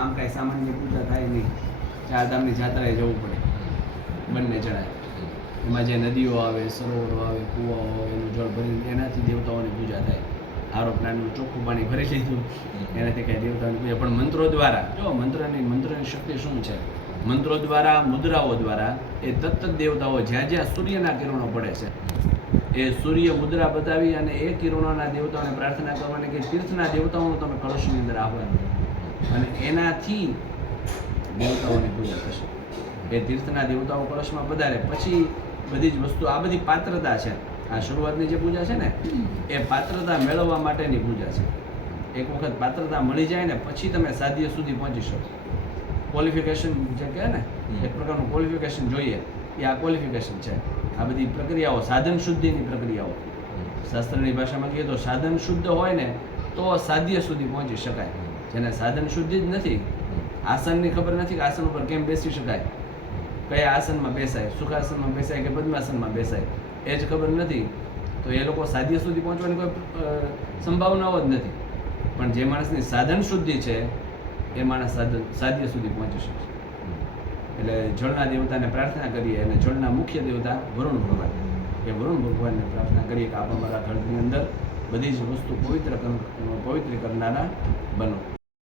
આમ કાંઈ સામાન્ય પૂજા થાય નહીં. ચારધામની જાત્રાએ જવું પડે બંને જણાય. એમાં જે નદીઓ આવે, સરોવરો આવે, કૂવાઓ આવે, એનું જળ ભરીને એનાથી દેવતાઓની પૂજા થાય. આરો પ્લાન્ટનું ચોખ્ખું પાણી ભરી લીધું એનાથી કાંઈ દેવતાઓની પૂજા. પણ મંત્રો દ્વારા જો મંત્રની શક્તિ શું છે? મંત્રો દ્વારા, મુદ્રાઓ દ્વારા એ તત્ત દેવતાઓ જ્યાં જ્યાં સૂર્યના કિરણો પડે છે એ સૂર્ય મુદ્રા બતાવી અને એ કિરણોના દેવતાઓને પ્રાર્થના કરવાની કે તીર્થના દેવતાઓનું તમે કળશની અંદર આહવાન કરો અને એનાથી દેવતાઓની પૂજા થશે. એ તીર્થના દેવતાઓ કળશમાં પધારે પછી બધી જ વસ્તુ, આ બધી પાત્રતા છે. આ શરૂઆતની જે પૂજા છે ને એ પાત્રતા મેળવવા માટેની પૂજા છે. એક વખત પાત્રતા મળી જાય ને પછી તમે સાધ્ય સુધી પહોંચી શકો. ક્વોલિફિકેશન જે કહે ને, એક પ્રકારનું ક્વોલિફિકેશન જોઈએ, એ આ ક્વોલિફિકેશન છે. આ બધી પ્રક્રિયાઓ સાધન શુદ્ધિની પ્રક્રિયાઓ. શાસ્ત્રની ભાષામાં કહીએ તો સાધન શુદ્ધ હોય ને તો સાધ્ય સુધી પહોંચી શકાય. જેને સાધન શુદ્ધિ જ નથી, આસનની ખબર નથી કે આસન ઉપર કેમ બેસી શકાય, કયા આસનમાં બેસાય, સુખાસનમાં બેસાય કે પદ્માસનમાં બેસાય, એ જ ખબર નથી, તો એ લોકો સાધ્ય સુધી પહોંચવાની કોઈ સંભાવનાઓ જ નથી. પણ જે માણસની સાધન શુદ્ધિ છે એ માણસ સાધ્ય સુધી પહોંચી શકશે. એટલે જળના દેવતાને પ્રાર્થના કરીએ અને જળના મુખ્ય દેવતા વરુણ ભગવાન, એ વરુણ ભગવાનને પ્રાર્થના કરીએ કે આપ અમારા ઘરની અંદર બધી જ વસ્તુ પવિત્ર કરનારા બનો.